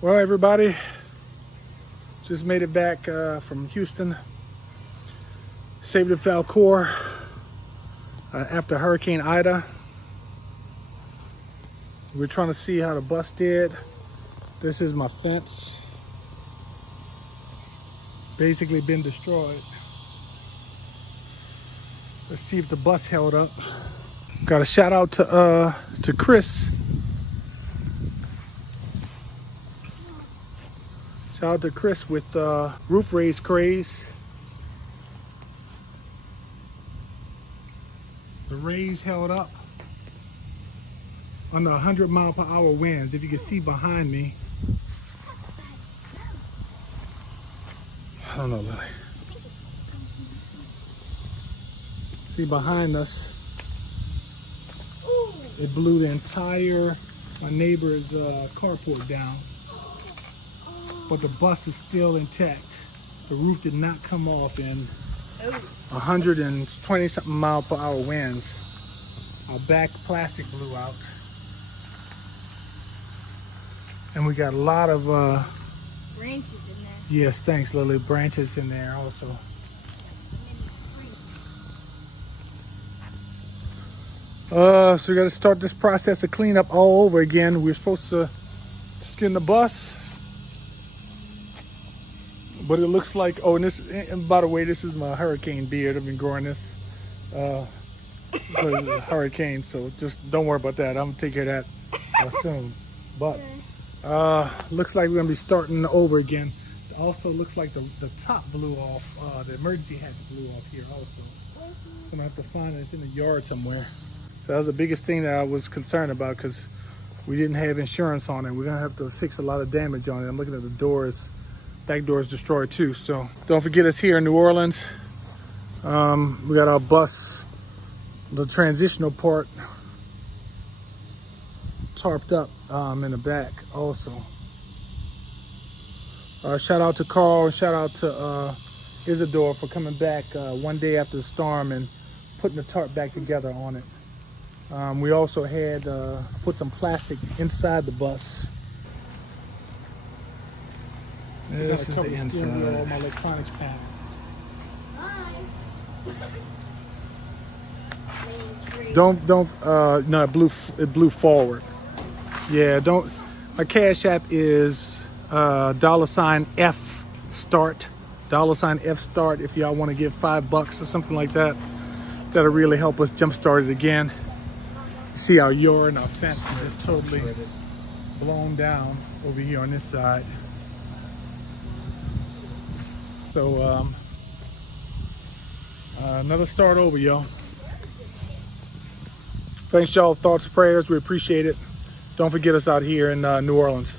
Well, everybody, just made it back from Houston. Saved the Falkor after Hurricane Ida. We're trying to see how the bus did. This is my fence. Basically been destroyed. Let's see if the bus held up. Got a shout out to Chris. Shout out to Chris with roof raise craze. The raise held up under 100-mile-per-hour winds. If you can see behind me, I don't know, Lily. See behind us, it blew the entire my neighbor's carport down, but the bus is still intact. The roof did not come off in 120-something mile-per-hour winds. Our back plastic blew out, and we got a lot of branches in there. Yes, thanks, Lily. Branches in there also. So we got to start this process of cleanup all over again. We're supposed to skin the bus, but it looks like, oh, and by the way, this is my hurricane beard. I've been growing this because of the hurricane, so just don't worry about that. I'm gonna take care of that soon. But looks like we're gonna be starting over again. It also looks like the top blew off. The emergency hatch blew off here also. So I'm gonna have to find it. It's in the yard somewhere. So that was the biggest thing that I was concerned about, because we didn't have insurance on it. We're gonna have to fix a lot of damage on it. I'm looking at the doors. Back door is destroyed too. So don't forget us here in New Orleans. We got our bus, the transitional part, tarped up in the back also. Shout out to Carl and shout out to Isidore for coming back one day after the storm and putting the tarp back together on it. We also had put some plastic inside the bus. This is the inside. All my electronics panels. No, it blew forward. Yeah, don't. My Cash App is $FStart, $FStart. If y'all want to give $5 or something like that, that'll really help us jumpstart it again. See our yard and our fence is just totally blown down over here on this side. So another start over, y'all. Thanks, y'all. Thoughts, prayers, we appreciate it. Don't forget us out here in New Orleans.